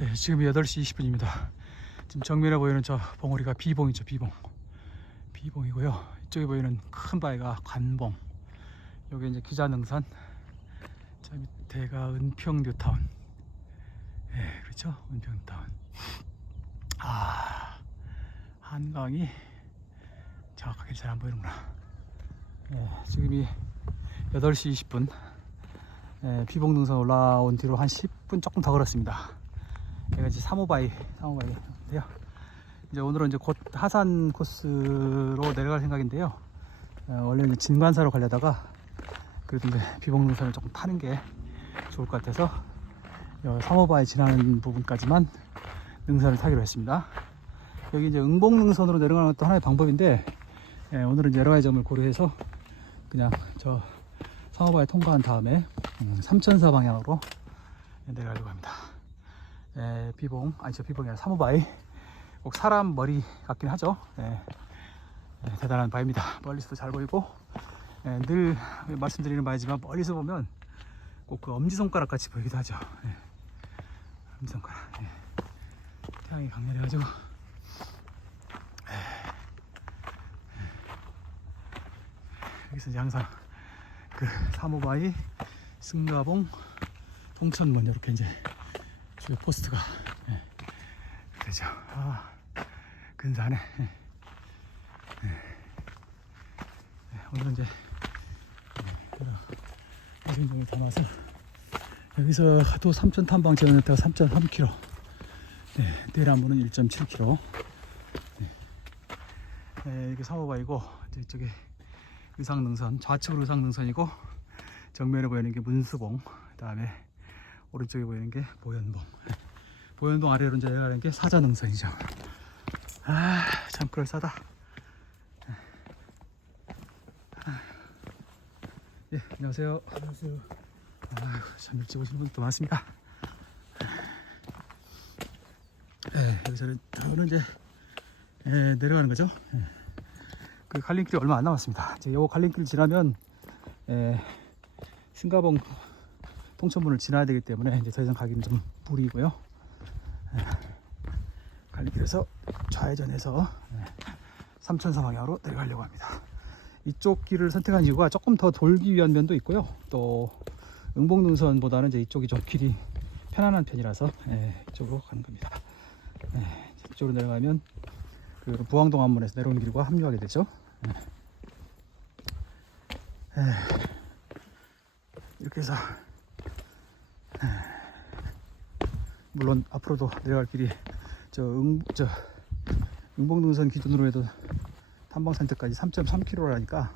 예, 지금 8시 20분입니다. 지금 정면에 보이는 저 봉우리가 비봉이죠, 비봉. 비봉이고요. 이쪽에 보이는 큰 바위가 관봉. 여기 이제 기자능선. 저 밑에가 은평 뉴타운. 예, 그렇죠? 은평 뉴타운. 아, 한강이 정확하게 잘 안 보이는구나. 예, 지금이 8시 20분. 예, 비봉능선 올라온 뒤로 한 10분 조금 더 걸었습니다. 여기가 이제 사모바이, 사모바이인데요. 이제 오늘은 이제 곧 하산 코스로 내려갈 생각인데요. 어, 원래는 진관사로 가려다가 그래도 이제 비봉능선을 조금 타는 게 좋을 것 같아서 요 사모바이 지나는 부분까지만 능선을 타기로 했습니다. 여기 이제 응봉능선으로 내려가는 것도 하나의 방법인데 예, 오늘은 여러 가지 점을 고려해서 그냥 저 사모바이 통과한 다음에 음, 삼천사 방향으로 내려가려고 합니다. 예, 비봉 아니 저 비봉이 아니라 사모바이 꼭 사람 머리 같긴 하죠. 예, 예, 대단한 바위입니다. 멀리서도 잘 보이고 예, 늘 말씀드리는 바이지만 멀리서 보면 꼭 그 엄지손가락 같이 보이기도 하죠. 예, 엄지손가락. 예. 태양이 강렬해가지고 여기서 이제 항상 그 사모바이, 승가봉, 동천문 이렇게 이제 포스트가 예, 되죠. 아, 근사하네. 예. 예. 예, 오늘은 이제 이승종을 담아서 여기서 하도 3천 탐방 지원했다가 3.3km, 네, 내란부는 1.7km. 네, 이게 사모바이고 이제 이쪽에 의상능선 좌측으로 의상능선이고 정면에 보이는 게 문수봉 그 다음에 오른쪽에 보이는 게 보현봉. 보현봉 아래로 이제 내려가는 게 사자능선이죠. 아참 그럴싸다. 예 안녕하세요. 안녕하세요. 아유 참 일찍 오신 분도 많습니다. 예 여기서는 저는 이제 예, 내려가는 거죠. 예. 그 갈림길이 얼마 안 남았습니다. 이제 요 갈림길 지나면 에, 승가봉 통천문을 지나야 되기 때문에 이제 더 이상 가기는 좀 무리고요. 에, 갈림길에서 좌회전해서 에, 삼천사 방향으로 내려가려고 합니다. 이쪽 길을 선택한 이유가 조금 더 돌기 위한 면도 있고요. 또 응봉능선보다는 이제 이쪽이 좀 길이 편안한 편이라서 에, 이쪽으로 가는 겁니다. 에, 이쪽으로 내려가면 그 부항동 한문에서 내려오는 길과 합류하게 되죠. 예. 에, 이렇게 해서 에, 물론 앞으로도 내려갈 길이 저, 응, 저 응봉능선 기준으로 해도 탐방센터까지 3.3km라니까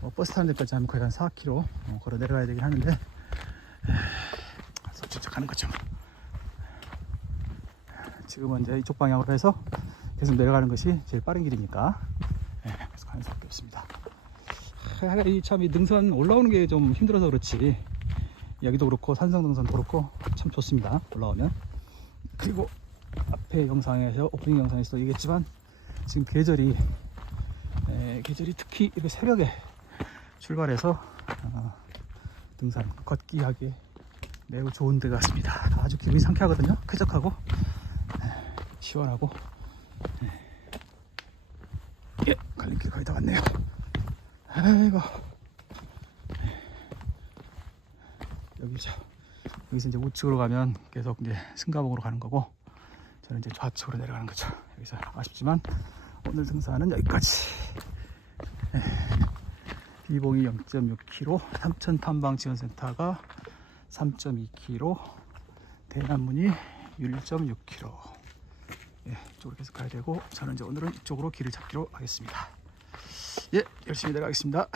어, 버스 타는 데까지 하면 거의 한 4km 어, 걸어 내려가야 되긴 하는데 에, 솔직히 가는 거죠. 지금은 이제 이쪽 방향으로 해서 계속 내려가는 것이 제일 빠른 길이니까 예, 계속 가는 수밖에 없습니다. 이참 이 능선 올라오는 게 좀 힘들어서 그렇지 여기도 그렇고 산성 능선도 그렇고 참 좋습니다. 올라오면 그리고 앞에 영상에서 오프닝 영상에서도 얘기했지만 지금 계절이 에, 계절이 특히 이렇게 새벽에 출발해서 어, 등산 걷기 하기에 매우 좋은 데 같습니다. 아주 기분이 상쾌하거든요. 쾌적하고 에, 시원하고 예, 갈림길 거의 다 왔네요. 아이고. 여기죠. 여기서 이제 우측으로 가면 계속 이제 승가봉으로 가는 거고, 저는 이제 좌측으로 내려가는 거죠. 여기서 아쉽지만, 오늘 등산은 여기까지. 예. 비봉이 0.6km, 삼천 탐방 지원센터가 3.2km, 대남문이 1.6km. 예, 이쪽으로 계속 가야 되고 저는 이제 오늘은 이쪽으로 길을 찾기로 하겠습니다. 예, 열심히 내려가겠습니다.